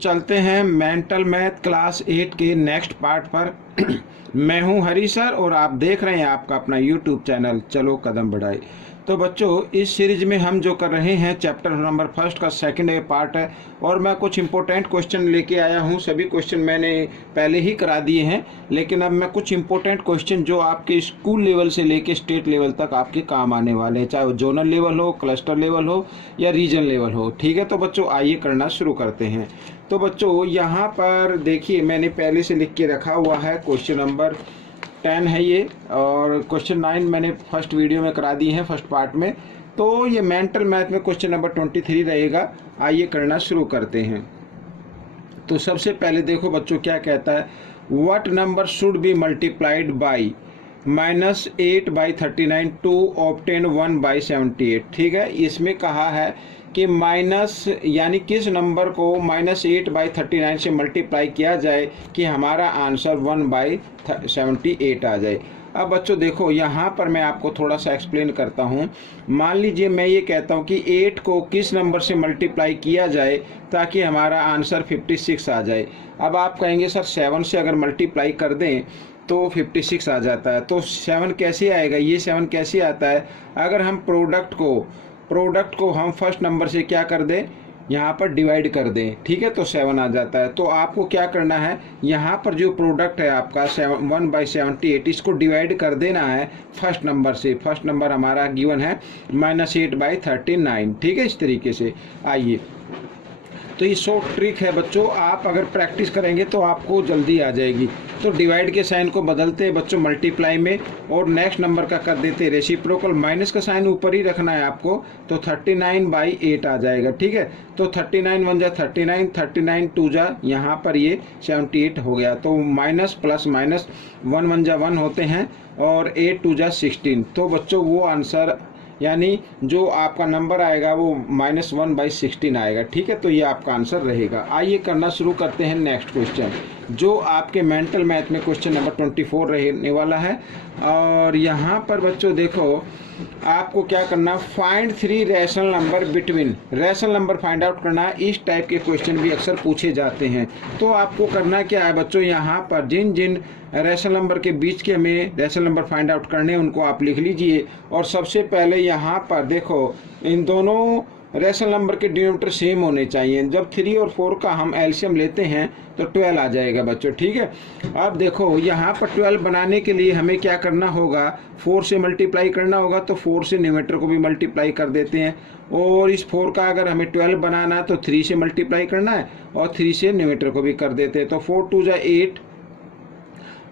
चलते हैं mental math class 8 के नेक्स्ट पार्ट पर। मैं हूं हरी सर और आप देख रहे हैं आपका अपना यूट्यूब चैनल चलो कदम बढ़ाए। तो बच्चों, इस सीरीज में हम जो कर रहे हैं चैप्टर नंबर फर्स्ट का सेकंड पार्ट है और मैं कुछ इंपॉर्टेंट क्वेश्चन लेके आया हूं। सभी क्वेश्चन मैंने पहले ही करा दिए हैं, लेकिन अब मैं कुछ इंपॉर्टेंट क्वेश्चन जो आपके स्कूल लेवल से लेके स्टेट लेवल तक आपके काम आने वाले हैं, चाहे वो जोनल लेवल हो, क्लस्टर लेवल हो या रीजन लेवल हो। ठीक है, तो बच्चों आइए करना शुरू करते हैं। तो बच्चों यहाँ पर देखिए, मैंने पहले से लिख के रखा हुआ है क्वेश्चन नंबर 10 है ये, और क्वेश्चन 9 मैंने फर्स्ट वीडियो में करा दी है फर्स्ट पार्ट में। तो ये मेंटल मैथ में क्वेश्चन नंबर 23 रहेगा। आइए करना शुरू करते हैं। तो सबसे पहले देखो बच्चों क्या कहता है, what number should be multiplied by -8/39 to obtain 1/78। ठीक है, इसमें कहा है कि माइनस यानी किस नंबर को -8/39 से मल्टीप्लाई किया जाए कि हमारा आंसर 1/78 आ जाए। अब बच्चों देखो, यहाँ पर मैं आपको थोड़ा सा एक्सप्लेन करता हूँ। मान लीजिए मैं ये कहता हूँ कि 8 को किस नंबर से मल्टीप्लाई किया जाए ताकि हमारा आंसर 56 आ जाए। अब आप कहेंगे सर 7 से अगर मल्टीप्लाई कर दें तो 56 आ जाता है, तो 7 कैसे आएगा, ये 7 कैसे आता है। अगर हम प्रोडक्ट को हम फर्स्ट नंबर से क्या कर दें, यहाँ पर डिवाइड कर दें, ठीक है, तो 7 आ जाता है। तो आपको क्या करना है, यहाँ पर जो प्रोडक्ट है आपका 1/78, इसको डिवाइड कर देना है फर्स्ट नंबर से। फर्स्ट नंबर हमारा गिवन है -8/39। ठीक है, इस तरीके से। आइए, तो ये शॉर्ट ट्रिक है बच्चों, आप अगर प्रैक्टिस करेंगे तो आपको जल्दी आ जाएगी। तो डिवाइड के साइन को बदलते हैं बच्चों मल्टीप्लाई में, और नेक्स्ट नंबर का कर देते हैं रेसिप्रोकल। माइनस का साइन ऊपर ही रखना है आपको, तो 39/8 आ जाएगा। ठीक है, तो 39 1 जा 39, 39 2 जा यहाँ पर ये 78 हो गया। तो माइनस प्लस माइनस 1 1 जा 1 होते हैं और 8 2 जा 16। तो बच्चों वो आंसर यानी जो आपका नंबर आएगा वो -1/16 आएगा। ठीक है, तो ये आपका आंसर रहेगा। आइए करना शुरू करते हैं नेक्स्ट क्वेश्चन, जो आपके मेंटल मैथ में क्वेश्चन नंबर 24 रहने वाला है। और यहाँ पर बच्चों देखो, आपको क्या करना, find 3 rational number between. Rational number find out करना, इस टाइप के क्वेश्चन भी अक्सर पूछे जाते हैं। तो आपको करना क्या है बच्चों, यहाँ पर जिन जिन रैशनल नंबर के बीच के हमें रैशनल नंबर फाइंड आउट करने उनको आप लिख लीजिए। और सबसे पहले यहाँ पर देखो, इन दोनों रैशनल नंबर के डिनोमिनेटर सेम होने चाहिए। जब 3 और 4 का हम एलसीएम लेते हैं तो 12 आ जाएगा बच्चों। ठीक है, अब देखो यहाँ पर 12 बनाने के लिए हमें क्या करना होगा, 4 से मल्टीप्लाई करना होगा। तो 4 से न्यूमरेटर को भी मल्टीप्लाई कर देते हैं, और इस 4 का अगर हमें 12 बनाना है तो 3 से मल्टीप्लाई करना है और 3 से न्यूमरेटर को भी कर देते हैं। तो 4 2 जा 8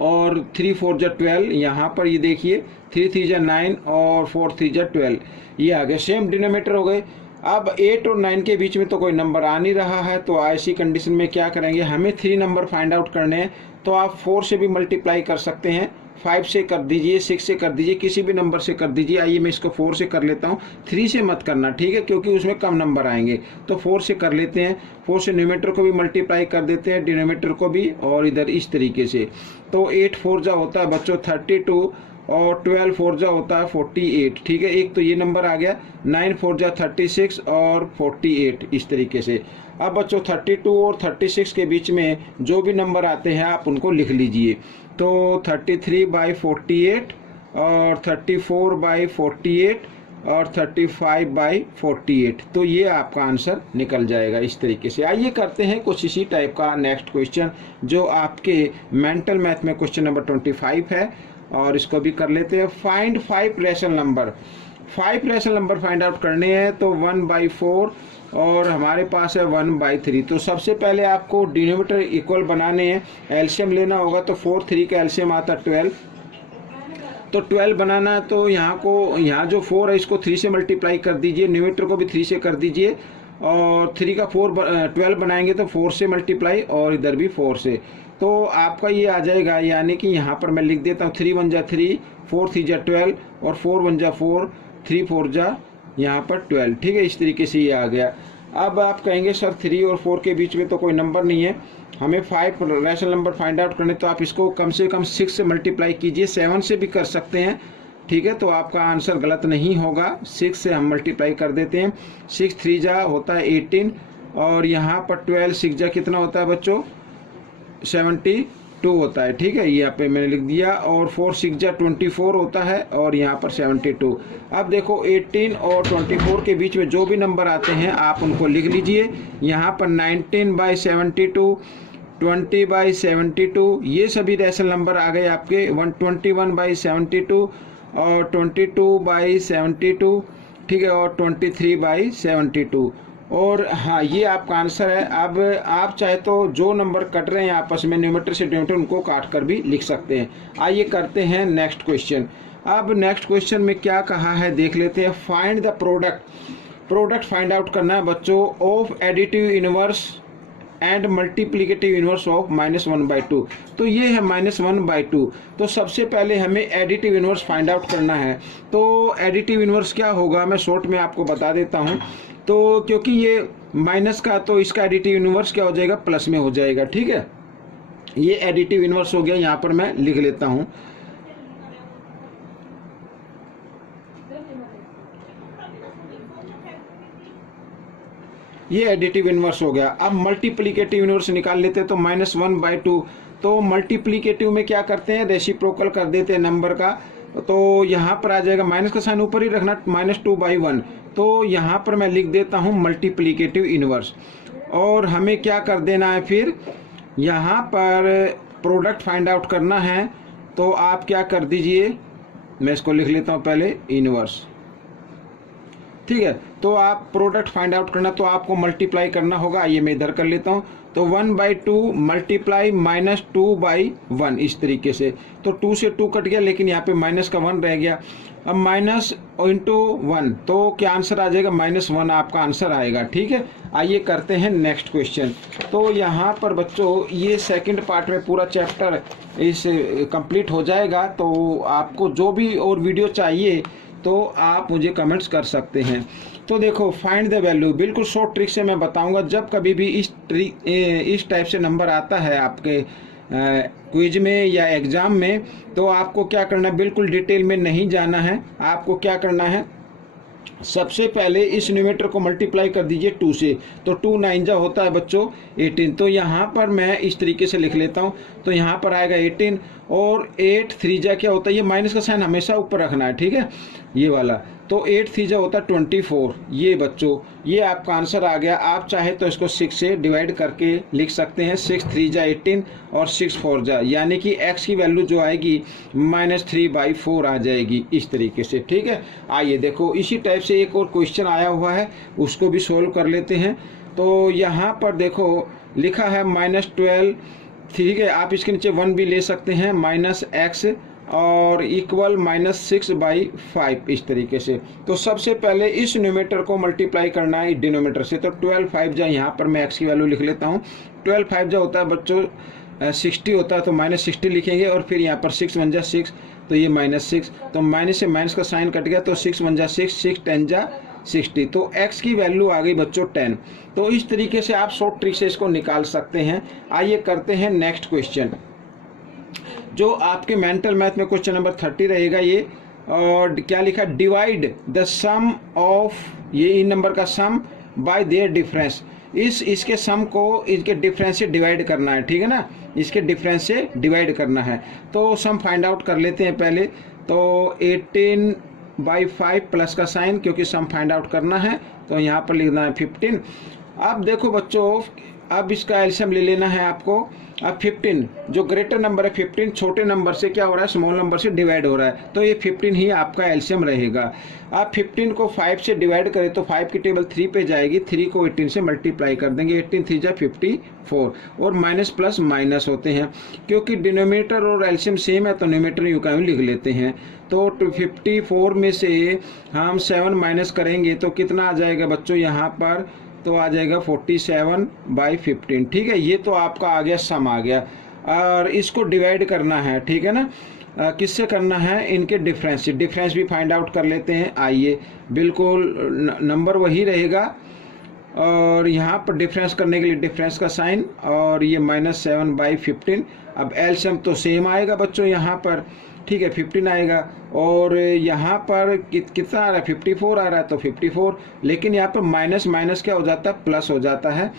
और 3 4 जा 12। यहाँ पर ये देखिए 3 3 जा 9 और 4 3 जा 12, ये आ गए, सेम डिनोमिनेटर हो गए। अब 8 और 9 के बीच में तो कोई नंबर आ नहीं रहा है, तो ऐसी कंडीशन में क्या करेंगे, हमें 3 नंबर फाइंड आउट करने हैं। तो आप 4 से भी मल्टीप्लाई कर सकते हैं, 5 से कर दीजिए, 6 से कर दीजिए, किसी भी नंबर से कर दीजिए। आइए मैं इसको 4 से कर लेता हूँ, 3 से मत करना, ठीक है, क्योंकि उसमें कम नंबर आएंगे। तो 4 से कर लेते हैं, 4 से न्यूमरेटर को भी मल्टीप्लाई कर देते हैं, डिनोमिनेटर को भी, और इधर इस तरीके से। तो 8 4 जा होता है बच्चों 32 और 12 4 जा होता है 48। ठीक है, एक तो ये नंबर आ गया। 9 4 जा 36 और 48, इस तरीके से। अब बच्चों 32 और 36 के बीच में जो भी नंबर आते हैं आप उनको लिख लीजिए। तो 33/48 और 34/48 और 35/48, तो ये आपका आंसर निकल जाएगा इस तरीके से। आइए करते हैं कुछ इसी टाइप का नेक्स्ट क्वेश्चन, जो आपके मेंटल मैथ में क्वेश्चन नंबर 25 है, और इसको भी कर लेते हैं। Find 5 rational number. 5 rational number find out करने हैं, तो 1/4 और हमारे पास है 1/3। तो सबसे पहले आपको डिनोमिनेटर इक्वल बनाने हैं, एलसीएम लेना होगा। तो 4 3 का एलसीएम आता है 12। तो 12 बनाना है, तो यहाँ जो 4 है इसको 3 से मल्टीप्लाई कर दीजिए, न्यूमरेटर को भी 3 से कर दीजिए, और 3 का 12 बनाएंगे तो 4 से मल्टीप्लाई, और इधर भी 4 से। तो आपका ये आ जाएगा, यानी कि यहाँ पर मैं लिख देता हूँ 3 1 जा 3, 4 3 जा 12 और 4 1 जा 4, 3 4 जा यहाँ पर 12। ठीक है, इस तरीके से ये आ गया। अब आप कहेंगे सर 3 और 4 के बीच में तो कोई नंबर नहीं है, हमें 5 रैशनल नंबर फाइंड आउट करने, तो आप इसको कम से कम 6 से मल्टीप्लाई कीजिए, 7 से भी कर सकते हैं। ठीक है, तो आपका आंसर गलत नहीं होगा, 6 से हम मल्टीप्लाई कर देते हैं। 6 3 जा होता है 18 और यहाँ पर 12 6 जा कितना होता है बच्चों 72 होता है। ठीक है, यहाँ पे मैंने लिख दिया। और 4 6 जा 24 होता है और यहाँ पर 72। अब देखो 18 और 24 के बीच में जो भी नंबर आते हैं आप उनको लिख लीजिए। यहाँ पर 19/72, 20/72, ये सभी रेशनल नंबर आ गए आपके। 121/72 और 22/72, ठीक है, और 23/72। और हाँ, ये आपका आंसर है। अब आप चाहे तो जो नंबर कट रहे हैं आपस में न्यूमरेटर से डिनोमिनेटर उनको काट कर भी लिख सकते हैं। आइए करते हैं नेक्स्ट क्वेश्चन। अब नेक्स्ट क्वेश्चन में क्या कहा है देख लेते हैं। Find the product find out करना है बच्चों of additive inverse and multiplicative inverse of -1/2। तो ये है -1/2। तो सबसे पहले हमें एडिटिव इनवर्स फाइंड आउट करना है। तो एडिटिव इनवर्स क्या होगा मैं शॉर्ट में आपको बता देता हूँ। तो क्योंकि ये माइनस का, तो इसका एडिटिव इनवर्स क्या हो जाएगा प्लस में हो जाएगा। ठीक है, ये एडिटिव इनवर्स हो गया। यहाँ पर मैं लिख लेता हूँ। ये एडिटिव इनवर्स हो गया। अब मल्टीप्लिकेटिव इनवर्स निकाल लेते हैं। तो -1/2। तो मल्टीप्लिकेटिव में क्या करते हैं रेसिप्रोकल कर देते हैं नंबर का। तो यहाँ पर आ जाएगा, माइनस का साइन ऊपर ही रखना, -2/1। तो यहाँ पर मैं लिख देता हूँ मल्टीप्लिकेटिव इनवर्स। और हमें क्या कर देना है फिर, यहाँ पर प्रोडक्ट फाइंड आउट करना है। तो आप क्या कर दीजिए, मैं इसको लिख लेता हूँ पहले इनवर्स। ठीक है, तो आप प्रोडक्ट फाइंड आउट करना तो आपको मल्टीप्लाई करना होगा। आइए मैं इधर कर लेता हूँ। तो 1/2 मल्टीप्लाई -2/1 इस तरीके से। तो 2 से 2 कट गया, लेकिन यहाँ पे माइनस का 1 रह गया। अब माइनस इंटू 1, तो क्या आंसर आ जाएगा -1 आपका आंसर आएगा। ठीक है, आइए करते हैं नेक्स्ट क्वेश्चन। तो यहाँ पर बच्चों ये सेकंड पार्ट में पूरा चैप्टर इस कंप्लीट हो जाएगा। तो आपको जो भी और वीडियो चाहिए तो आप मुझे कमेंट्स कर सकते हैं। तो देखो फाइंड द वैल्यू, बिल्कुल शॉर्ट ट्रिक से मैं बताऊंगा। जब कभी भी इस टाइप से नंबर आता है आपके क्विज में या एग्ज़ाम में, तो आपको क्या करना है, बिल्कुल डिटेल में नहीं जाना है। आपको क्या करना है, सबसे पहले इस न्यूमरेटर को मल्टीप्लाई कर दीजिए 2 से। तो 2 9 जा होता है बच्चों 18। तो यहाँ पर मैं इस तरीके से लिख लेता हूँ। तो यहाँ पर आएगा 18 और 8 3 जा क्या होता है, ये माइनस का साइन हमेशा ऊपर रखना है। ठीक है, ये वाला। तो 8 3 जा होता है 24। ये बच्चों ये आपका आंसर आ गया। आप चाहे तो इसको 6 से डिवाइड करके लिख सकते हैं। 6 3 जा 18 और 6 4 जा, यानी कि x की वैल्यू जो आएगी -3/4 आ जाएगी इस तरीके से। ठीक है, आइए देखो इसी टाइप से एक और क्वेश्चन आया हुआ है, उसको भी सोल्व कर लेते हैं। तो यहाँ पर देखो लिखा है -12। ठीक है, आप इसके नीचे 1 भी ले सकते हैं, -x और इक्वल -6/5 इस तरीके से। तो सबसे पहले इस न्यूमरेटर को मल्टीप्लाई करना है डिनोमिनेटर से। तो 12 5 जा, यहाँ पर मैं x की वैल्यू लिख लेता हूँ। 12 5 जा होता है बच्चों 60 होता है, तो -60 लिखेंगे। और फिर यहाँ पर 6 1 जा 6, तो ये -6। तो माइनस से माइनस का साइन कट गया, तो 6 1 जा 6, 6 10 जा 60। तो x की वैल्यू आ गई बच्चों 10। तो इस तरीके से आप शॉर्ट ट्रिक से इसको निकाल सकते हैं। आइए करते हैं नेक्स्ट क्वेश्चन, जो आपके मेंटल मैथ में क्वेश्चन नंबर 30 रहेगा ये। और क्या लिखा, डिवाइड द सम ऑफ, ये इन नंबर का सम बाय देयर डिफरेंस। इसके सम को इसके डिफरेंस से डिवाइड करना है। ठीक है ना, इसके डिफरेंस से डिवाइड करना है। तो सम फाइंड आउट कर लेते हैं पहले। तो 18/5 प्लस का साइन, क्योंकि सम फाइंड आउट करना है तो यहाँ पर लिखना है 15। अब देखो बच्चों, अब इसका एलसीएम ले लेना है आपको। अब 15 जो ग्रेटर नंबर है, 15 छोटे नंबर से क्या हो रहा है, स्मॉल नंबर से डिवाइड हो रहा है। तो ये 15 ही आपका एलसीएम रहेगा। आप 15 को 5 से डिवाइड करें तो 5 की टेबल 3 पे जाएगी। 3 को 18 से मल्टीप्लाई कर देंगे। 18 3 जा 54 और माइनस प्लस माइनस होते हैं। क्योंकि डिनोमिनेटर और एलसीएम सेम है तो न्यूमरेटर यूं का लिख लेते हैं। तो 54 में से हम 7 माइनस करेंगे तो कितना आ जाएगा बच्चों, यहाँ पर तो आ जाएगा 47/15। ठीक है, ये तो आपका आ गया, सम आ गया। और इसको डिवाइड करना है। ठीक है ना, किससे करना है, इनके डिफरेंस से। डिफरेंस भी फाइंड आउट कर लेते हैं। आइए, बिल्कुल नंबर वही रहेगा और यहाँ पर डिफरेंस करने के लिए डिफरेंस का साइन, और ये -7/15। अब एलसीएम तो सेम आएगा बच्चों यहाँ पर, ठीक है, 15 आएगा। और यहाँ पर कितना आ रहा है, 54 आ रहा है, तो 54, लेकिन यहाँ पर माइनस माइनस क्या हो जाता है, प्लस हो जाता है,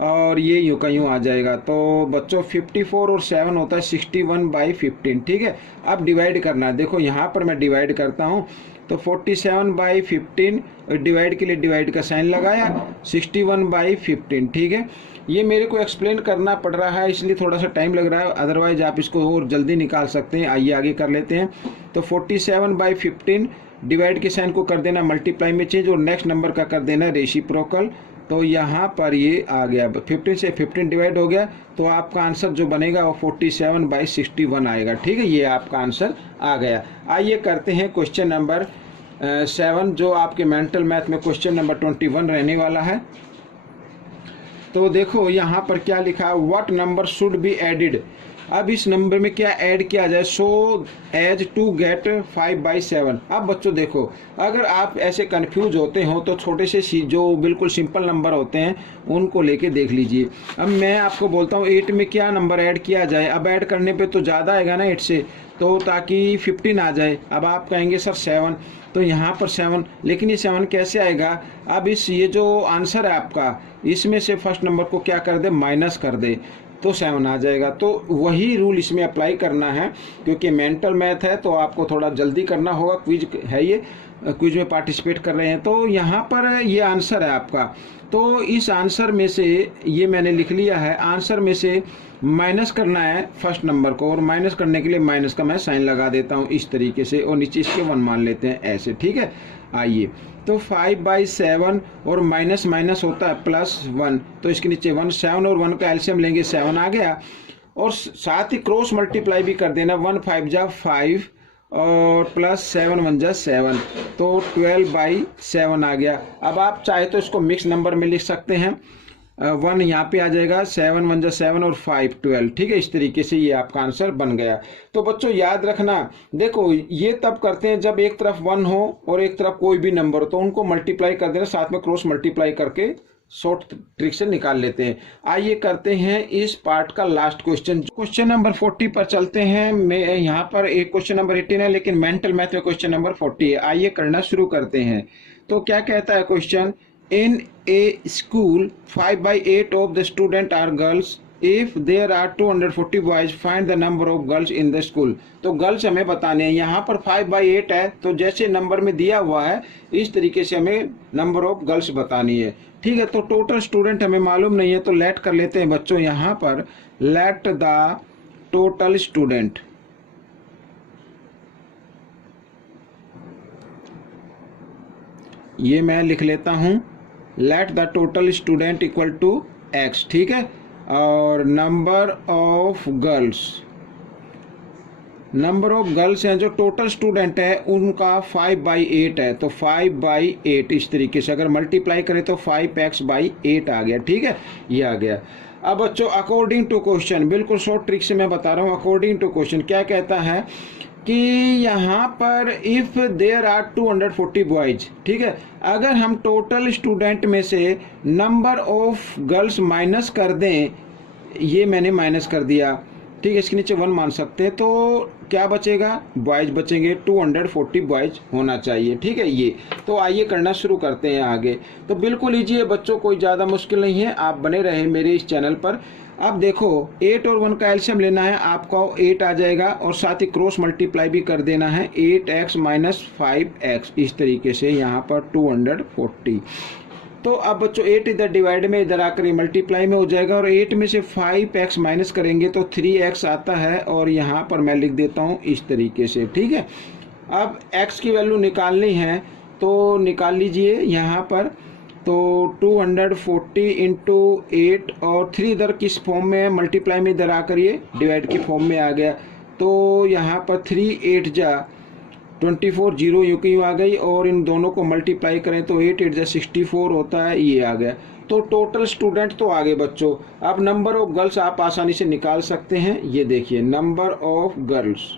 और ये यूँ का यूँ आ जाएगा। तो बच्चों 54 और 7 होता है 61/15, ठीक है। अब डिवाइड करना है, देखो यहाँ पर मैं डिवाइड करता हूँ, तो 47/15 डिवाइड के लिए डिवाइड का साइन लगाया, 61/15, ठीक है। ये मेरे को एक्सप्लेन करना पड़ रहा है इसलिए थोड़ा सा टाइम लग रहा है, अदरवाइज आप इसको और जल्दी निकाल सकते हैं। आइए आगे कर लेते हैं। तो 47/15 डिवाइड के साइन को कर देना मल्टीप्लाई में चेंज, और नेक्स्ट नंबर का कर देना रेसिप्रोकल। तो यहाँ पर ये आ गया, 15 से 15 डिवाइड हो गया, तो आपका आंसर जो बनेगा वो 47/61 आएगा, ठीक है। ये आपका आंसर आ गया। आइए करते हैं क्वेश्चन नंबर 7, जो आपके मेंटल मैथ में क्वेश्चन नंबर 21 रहने वाला है। तो देखो यहाँ पर क्या लिखा है, what number should be added. अब इस नंबर में क्या ऐड किया जाए, सो एज टू गेट 5/7। अब बच्चों देखो, अगर आप ऐसे कंफ्यूज होते हो तो छोटे से जो बिल्कुल सिंपल नंबर होते हैं उनको लेके देख लीजिए। अब मैं आपको बोलता हूँ 8 में क्या नंबर ऐड किया जाए। अब ऐड करने पे तो ज़्यादा आएगा ना 8 से, तो ताकि 15 आ जाए। अब आप कहेंगे सर 7, तो यहाँ पर 7, लेकिन ये 7 कैसे आएगा। अब ये जो आंसर है आपका, इसमें से फर्स्ट नंबर को क्या कर दे, माइनस कर दे, तो 7 आ जाएगा। तो वही रूल इसमें अप्लाई करना है, क्योंकि मेंटल मैथ है तो आपको थोड़ा जल्दी करना होगा। क्विज है, ये क्विज में पार्टिसिपेट कर रहे हैं। तो यहाँ पर ये आंसर है आपका। तो इस आंसर में से ये मैंने लिख लिया है, आंसर में से माइनस करना है फर्स्ट नंबर को, और माइनस करने के लिए माइनस का मैं साइन लगा देता हूँ इस तरीके से, और नीचे इसके 1 मान लेते हैं ऐसे, ठीक है। आइए, तो 5/7 और माइनस माइनस होता है +1, तो इसके नीचे 1, 7 और 1 का एलसीएम लेंगे, 7 आ गया। और साथ ही क्रॉस मल्टीप्लाई भी कर देना, 1 5 जा 5 और +7 1 जा 7, तो 12/7 आ गया। अब आप चाहे तो इसको मिक्स नंबर में लिख सकते हैं, 1 यहाँ पे आ जाएगा, 7 1 जा 7 और 5 12, ठीक है। इस तरीके से ये आपका आंसर बन गया। तो बच्चों याद रखना, देखो ये तब करते हैं जब एक तरफ 1 हो और एक तरफ कोई भी नंबर हो, तो उनको मल्टीप्लाई कर देना, साथ में क्रॉस मल्टीप्लाई करके शॉर्ट ट्रिक से निकाल लेते हैं। आइए करते हैं इस पार्ट का लास्ट क्वेश्चन, क्वेश्चन नंबर 40 पर चलते हैं। मैं यहाँ पर एक क्वेश्चन नंबर 18 है, लेकिन मेंटल मैथ में क्वेश्चन नंबर 40 है। आइए करना शुरू करते हैं। तो क्या कहता है question, in a school 5/8 of the student are girls, if there are 240 boys find the number of girls in the school। तो गर्ल्स हमें बताने हैं, यहाँ पर 5/8 है, तो जैसे नंबर में दिया हुआ है इस तरीके से हमें नंबर ऑफ गर्ल्स बतानी है, ठीक है। तो टोटल स्टूडेंट हमें मालूम नहीं है, तो लेट कर लेते हैं बच्चों, यहाँ पर लेट द टोटल स्टूडेंट, ये मैं लिख लेता हूँ, let the total student equal to x, ठीक है। और number of girls, number of girls हैं जो टोटल स्टूडेंट है उनका 5/8 है, तो 5/8 इस तरीके से अगर मल्टीप्लाई करें तो 5x/8 आ गया, ठीक है, ये आ गया। अब बच्चों अकॉर्डिंग टू क्वेश्चन, बिल्कुल शॉर्ट ट्रिक से मैं बता रहा हूँ, अकॉर्डिंग टू क्वेश्चन क्या कहता है कि यहाँ पर इफ़ देयर आर 240 बॉयज, ठीक है, अगर हम टोटल स्टूडेंट में से नंबर ऑफ गर्ल्स माइनस कर दें, ये मैंने माइनस कर दिया, ठीक है, इसके नीचे 1 मान सकते हैं, तो क्या बचेगा, बॉयज बचेंगे, 240 बॉयज होना चाहिए, ठीक है ये। तो आइए करना शुरू करते हैं आगे। तो बिल्कुल ईजी है बच्चों, कोई ज़्यादा मुश्किल नहीं है, आप बने रहे मेरे इस चैनल पर। अब देखो 8 और 1 का एलसीएम लेना है आपको, 8 आ जाएगा, और साथ ही क्रॉस मल्टीप्लाई भी कर देना है, 8x - 5x इस तरीके से, यहाँ पर 240। तो अब बच्चों 8 इधर डिवाइड में, इधर आकर ये मल्टीप्लाई में हो जाएगा, और 8 में से 5x माइनस करेंगे तो 3x आता है, और यहाँ पर मैं लिख देता हूँ इस तरीके से, ठीक है। अब x की वैल्यू निकालनी है तो निकाल लीजिए यहाँ पर, तो 240 इंटू 8 और 3 इधर किस फॉर्म में है, मल्टीप्लाई में, इधर आकर ये डिवाइड की फॉर्म में आ गया, तो यहाँ पर 3 8 जा 24, 0 यूँ की यूँ आ गई, और इन दोनों को मल्टीप्लाई करें तो 8 8 जा 64 होता है, ये आ गया। तो टोटल स्टूडेंट तो आ गए बच्चों। अब नंबर ऑफ गर्ल्स आप आसानी से निकाल सकते हैं, ये देखिए number of girls,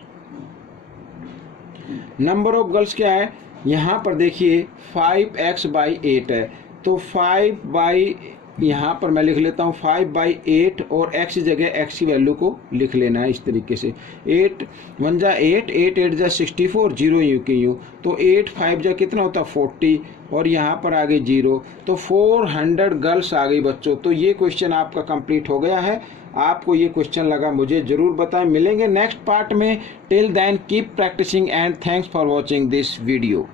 number of girls क्या है, यहाँ पर देखिए 5x/8 है, तो 5 बाई, यहाँ पर मैं लिख लेता हूँ 5/8 और x जगह x की वैल्यू को लिख लेना है इस तरीके से। 8 1 जा 8, 8 8 जा 64, 0 यूँ के यूँ, तो 8 5 जा कितना होता है 40, और यहाँ पर आगे 0, तो 400 गर्ल्स आ गई बच्चों। तो ये क्वेश्चन आपका कंप्लीट हो गया है। आपको ये क्वेश्चन लगा मुझे ज़रूर बताएं। मिलेंगे नेक्स्ट पार्ट में। Till then keep practising and thanks for watching this video.